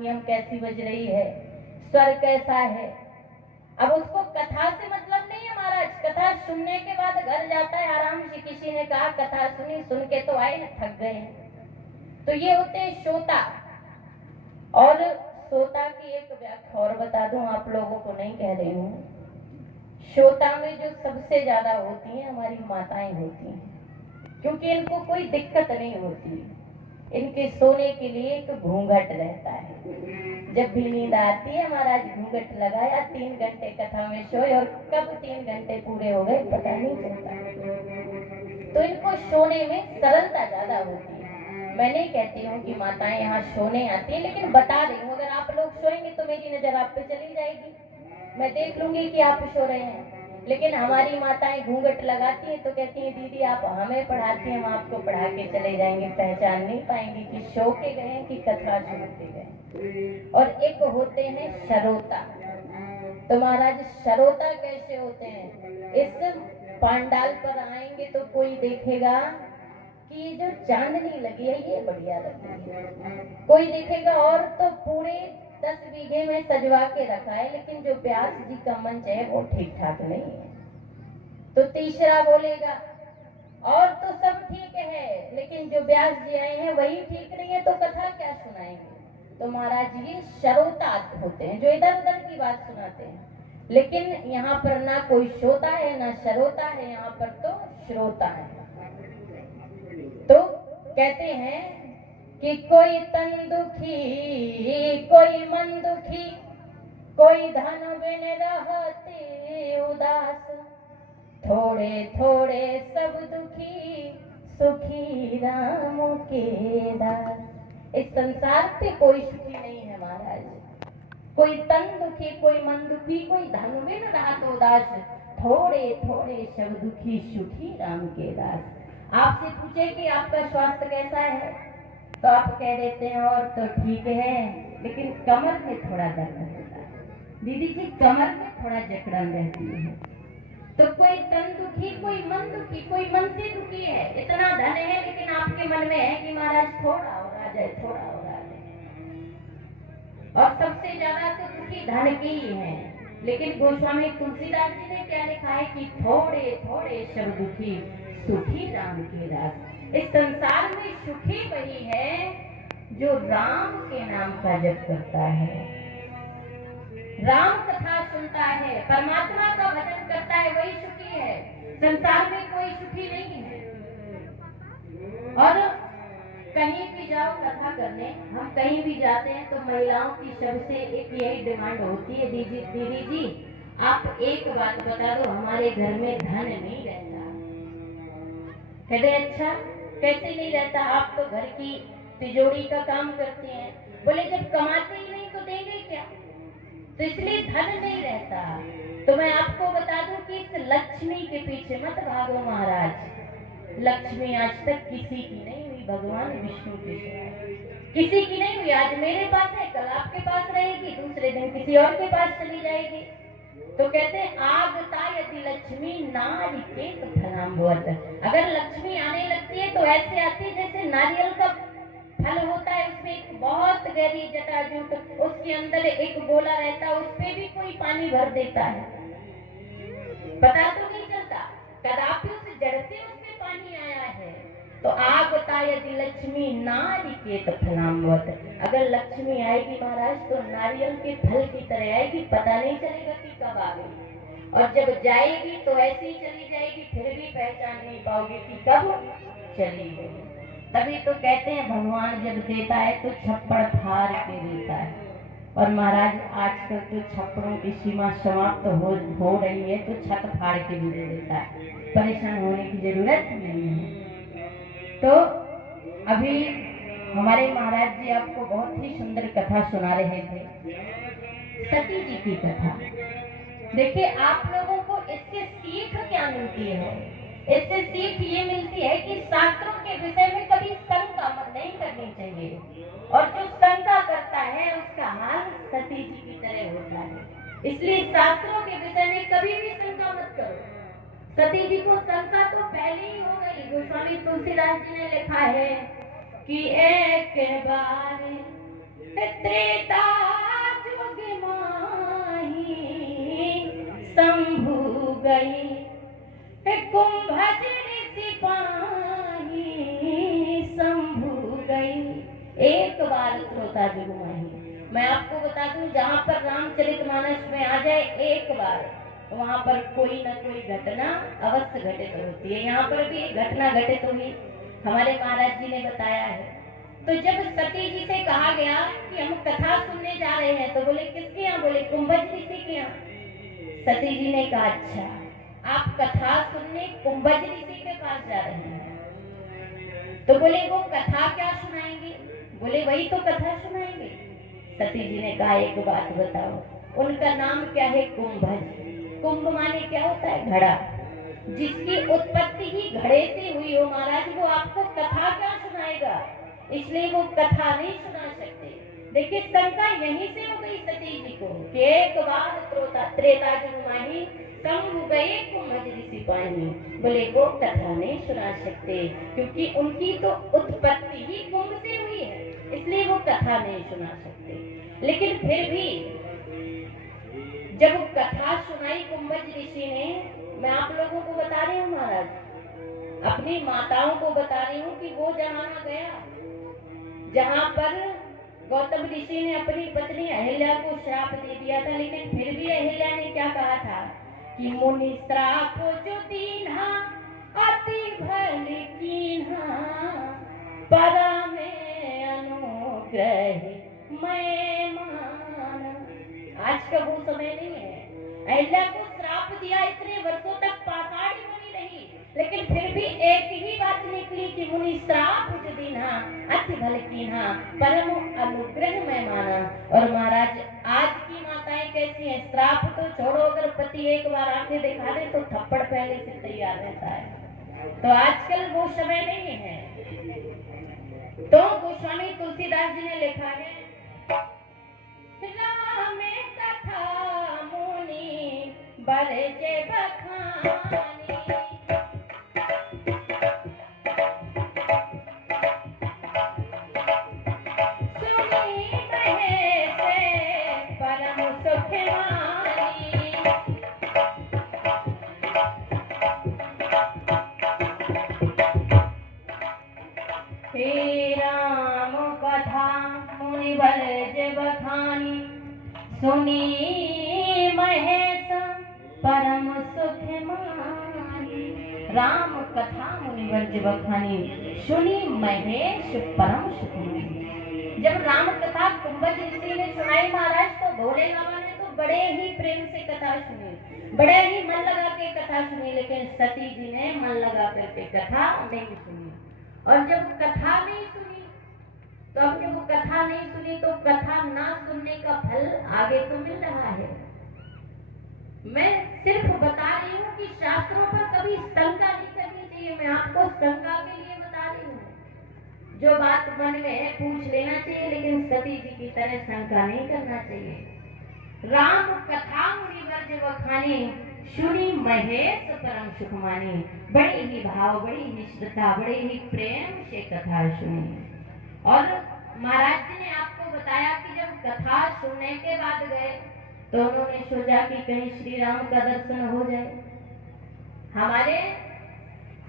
Harmonium कैसी बज रही है, स्वर कैसा है। अब उसको कथा से मतलब नहीं है महाराज। कथा सुनने के बाद घर जाता है आराम से। किसी ने कहा कथा सुनी, सुन के तो आए ना, थक गए। तो ये होते हैं श्रोता। और श्रोता की एक व्याख्या और बता दूं, आप लोगों को नहीं कह रही हूँ। श्रोता में जो सबसे ज्यादा होती हैं हमारी माताएं होती हैं, क्योंकि इनको कोई दिक्कत नहीं होती। इनके सोने के लिए एक घूंघट रहता है। जब भी नींद आती है महाराज घूंघट लगाया, 3 घंटे कथा में सोए और कब 3 घंटे पूरे हो गए पता नहीं चलता। तो इनको सोने में सरलता ज्यादा होती है। मैं नहीं कहती हूँ कि माताएं यहाँ सोने आती है, लेकिन बता रही हूँ अगर आप लोग सोएंगे तो मेरी नजर आप पे चली जाएगी, मैं देख लूंगी कि आप सो रहे हैं। लेकिन हमारी माताएं घूंघट लगाती हैं तो कहती हैं दीदी आप हमें पढ़ाती हैं, हम आपको पढ़ा के चले जाएंगे, पहचान नहीं पाएंगे कि सो के गए हैं कि कथा सुनते गए। और एक होते हैं श्रोता। तो महाराज श्रोता कैसे होते हैं? इस पांडाल पर आएंगे तो कोई देखेगा कि ये जो चांदनी लगी है ये बढ़िया लगी है। कोई देखेगा और तो पूरे 10 बीघे में सजवा के रखा है, लेकिन जो व्यास जी का मंच है वो ठीक ठाक नहीं है। तो तीसरा बोलेगा और तो सब ठीक है, लेकिन जो व्यास जी आए हैं वही ठीक नहीं है, तो कथा क्या सुनाएंगे। तो महाराज ये श्रोता होते हैं जो इधर उधर की बात सुनाते हैं। लेकिन यहाँ पर ना कोई श्रोता है ना श्रोता है, यहाँ पर तो श्रोता है। तो कहते हैं कि कोई तन दुखी, कोई मन दुखी, कोई धन बिन रहते उदास, थोड़े थोड़े सब दुखी, सुखी राम के दास। इस संसार पे कोई सुखी नहीं है महाराज। कोई तन दुखी, कोई मन दुखी, कोई धन बिन रहत उदास, थोड़े थोड़े सब दुखी, सुखी राम के दास। आपसे पूछे कि आपका स्वास्थ्य कैसा है तो आप कह देते हैं और तो ठीक है, लेकिन कमर में थोड़ा दर्द रहता है। दीदी जी कमर में थोड़ा जकड़न रहती है। तो कोई तन दुखी, कोई मन दुखी, कोई मन से दुखी है। इतना धन है लेकिन आपके मन में है कि महाराज थोड़ा और आ जाए, थोड़ा और आ जाए। और सबसे ज्यादा तो दुखी धन के ही है। लेकिन गोस्वामी तुलसीदास जी ने क्या लिखा है कि थोड़े थोड़े सब दुखी, सुखी राम के दास। इस संसार में सुखी वही है जो राम के नाम का जप करता है, राम कथा सुनता है, परमात्मा का भजन करता है, वही सुखी है। संसार में कोई सुखी नहीं है। और कहीं भी जाओ कथा करने, हम कहीं भी जाते हैं तो महिलाओं की सबसे एक यही डिमांड होती है, दीदी जी आप एक बात बता दो, हमारे घर में धन नहीं रहता। कहते अच्छा कैसे नहीं रहता, आप तो घर की तिजोरी का काम करते हैं। बोले जब कमाते ही नहीं तो देंगे क्या, तो इसलिए धन नहीं रहता। तो मैं आपको बता दूं कि इस लक्ष्मी के पीछे मत भागो महाराज। लक्ष्मी आज तक किसी की नहीं हुई, भगवान विष्णु की किसी की नहीं हुई। आज मेरे पास है, कल आपके पास रहेगी, दूसरे दिन किसी और के पास चली जाएगी। तो कहते हैं आगता यदि लक्ष्मी नारी के फलाम्बवत। अगर लक्ष्मी आने लगती है तो ऐसे आती है जैसे नारियल का फल होता है, उसमें एक बहुत गहरी जटाजूट, उसके अंदर एक गोला रहता है, उस पे भी कोई पानी भर देता है, पता तो नहीं चलता, कदापि उस जड़ से उसमें पानी आया है। तो आगता यदि लक्ष्मी नारी के फलाम्बवत। अगर लक्ष्मी आएगी महाराज तो नारियल के फल की तरह आएगी, पता नहीं चलेगा कि कब आ गई। और जब जाएगी तो ऐसे ही चली जाएगी, फिर भी पहचान नहीं पाओगे कि कब चली गई। तभी तो कहते हैं भगवान जब देता है तो छप्पड़ फाड़ के देता है। और महाराज आजकल तो छप्पड़ों की सीमा समाप्त हो रही है, तो छत फाड़ के भी दे देता है, परेशान होने की जरूरत नहीं है। तो अभी हमारे महाराज जी आपको बहुत ही सुंदर कथा सुना रहे थे, सती जी की कथा। देखिए आप लोगों को इससे सीख क्या मिलती है? इससे सीख ये मिलती है कि शास्त्रों के विषय में कभी शंका नहीं करनी चाहिए, और जो शंका करता है उसका हाल सती जी की तरह होता है। इसलिए शास्त्रों के विषय में कभी भी शंका मत करो। सती जी को शंका तो पहले ही हो गई। गोस्वामी तुलसीदास जी ने लिखा है कि एक बार त्रेता जुग माही शंभु गई, कुंभज सिपाही शंभु गई। एक बार त्रेता जुग माही। मैं आपको बता दूं, जहाँ पर रामचरितमानस में आ जाए एक बार, वहाँ पर कोई न कोई घटना अवश्य घटित होती है। यहाँ पर भी घटना घटित हुई, हमारे महाराज जी ने बताया है। तो जब सती जी से कहा गया कि हम कथा सुनने जा रहे हैं, तो बोले किसके यहाँ? बोले कुंभज ऋषि के यहाँ। सती जी ने कहा अच्छा, आप कथा सुनने कुंभज ऋषि के पास जा रहे हैं, तो बोले वो कथा क्या सुनाएंगे? बोले वही तो कथा सुनाएंगे। सती जी ने कहा एक बात बताओ, उनका नाम क्या है? कुंभज। कुंभ माने क्या होता है? घड़ा। जिसकी उत्पत्ति ही घड़े से हुई हो महाराज, वो आपको कथा क्या सुनाएगा? इसलिए वो कथा नहीं सुना सकते। देखिए शंका यहीं से हो गई सती जी को कि एक बार त्रेता जुग माही शंभु गए कुंभज ऋषि पानी। बोले वो कथा नहीं सुना सकते, क्योंकि उनकी तो उत्पत्ति ही कुंभ से हुई है, इसलिए वो कथा नहीं सुना सकते। लेकिन फिर भी जब कथा सुनाई कुंभज ऋषि ने, मैं आप लोगों को बता रही हूँ महाराज, अपनी माताओं को बता रही हूँ कि वो जमाना गया जहाँ पर गौतम ऋषि ने अपनी पत्नी अहिल्या को श्राप दे दिया था, लेकिन फिर भी अहिल्या ने क्या कहा था कि मुनि श्राप जो दीन्हा अति भल कीन्हा, परा में अनुग्रह मैं मान। आज का वो समय नहीं है। अहिल्या को श्राप दिया, इतने वर्षों तक पाषाणी बनी रही, लेकिन फिर भी एक ही बात निकली कि मुनि श्राप जो दीन्हा अति भल कीन्हा, परम अनुग्रह मैं माना। और महाराज आज की माताएं कैसी हैं? श्राप तो छोड़ो, अगर पति एक बार आंखें दिखा दे तो थप्पड़ पहले से तैयार रहता है। तो आजकल वो समय नहीं है। तो गोस्वामी तुलसीदास जी ने लिखा है, राम कथा मुनि बरजे बखानी, सुनी महेश परम सुख मानी। हे राम कथा मुनि बरजे बखानी, सुनी महेश परम सुख मानी। राम कथा मुनिवर बखानी, सुनी महेश परम सुख मानी। जब राम कथा कुंभज ऋषि ने सुनाई महाराज, तो भोले बाबा ने तो बड़े ही प्रेम से कथा सुनी, बड़े ही मन लगा के कथा सुनी, लेकिन सती जी ने मन लगा करके कथा नहीं सुनी। और जब कथा नहीं सुनी, तो अब जब कथा नहीं सुनी तो कथा ना सुनने का फल आगे तो मिल रहा है। मैं सिर्फ बता रही हूँ कि शास्त्रों पर कभी शंका नहीं करनी चाहिए। मैं आपको शंका के लिए बता रही हूँ, जो बात मन में है पूछ लेना चाहिए, लेकिन सती जी की तरह शंका नहीं करना चाहिए। राम कथा मुनि वर्ज बखानी, सुनी महेश परम सुख मानी। बड़े ही भाव, बड़ी ही श्रद्धा, बड़े ही प्रेम से कथा सुनी। और महाराज जी ने आपको बताया कि जब कथा सुनने के बाद गए, तो उन्होंने सोचा कि कहीं श्री राम का दर्शन हो जाए, हमारे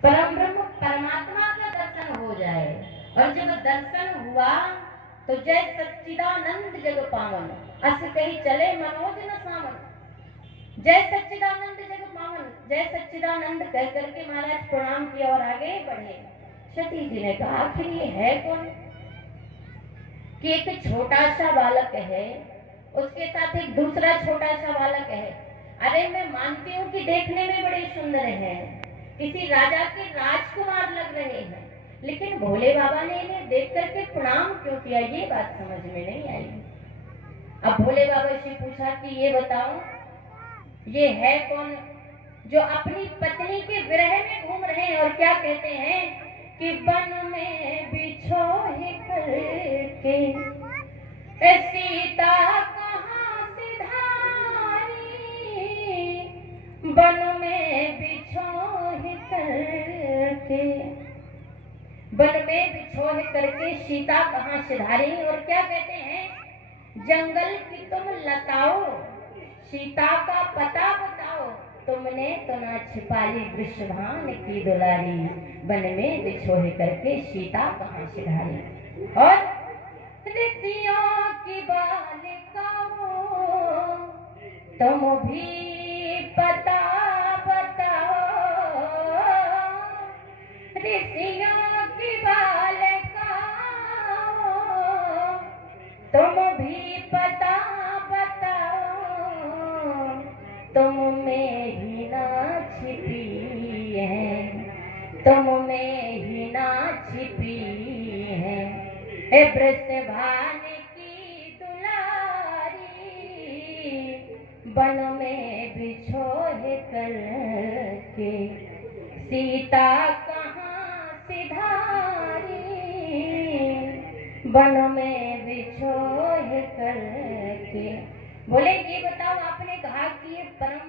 परम ब्रह्म परमात्मा का दर्शन हो जाए। और जब दर्शन हुआ तो जय सच्चिदानंद जग पावन, अस कहीं चले मनोज न सावन। जय सच्चिदानंद जग पावन, जय सच्चिदानंद कह करके महाराज प्रणाम किया और आगे बढ़े। सती जी ने कहा आखिर ये है कौन? कि एक छोटा सा बालक है, उसके साथ एक दूसरा छोटा सा बालक है। अरे मैं मानती हूँ कि देखने में बड़े सुंदर हैं, किसी राजा के राजकुमार लग रहे हैं, लेकिन भोले बाबा ने इन्हें देख करके प्रणाम क्यों किया, ये बात समझ में नहीं आई। अब भोले बाबा से पूछा कि ये बताओ ये है कौन जो अपनी पत्नी के विरह में घूम रहे हैं? और क्या कहते हैं कि वन में बिछोह करके सीता कहाँ सिधारी, वन में बिछोह करके, वन में बिछोह करके सीता कहाँ सिधारी। और क्या कहते हैं जंगल की तुम लताओ, सीता का पता बताओ, तुमने तो ना छिपाली वृषभान की दुलारी, वन में बिछोह करके सीता कहाँ से ढाली। और ऋषियों की बालिकाओं, तुम भी पता बताओ, ऋषियों की बालिकाओं, तुम भी पता बताओ, तुम में ही ना छिपी है, तुम में ही ना छिपी है, हे वृषभान की दुलारी, वन में बिछोह करके सीता कहाँ सिधारी, वन में बिछोह करके। बोले ये बताओ, आपने कहा कि ये परम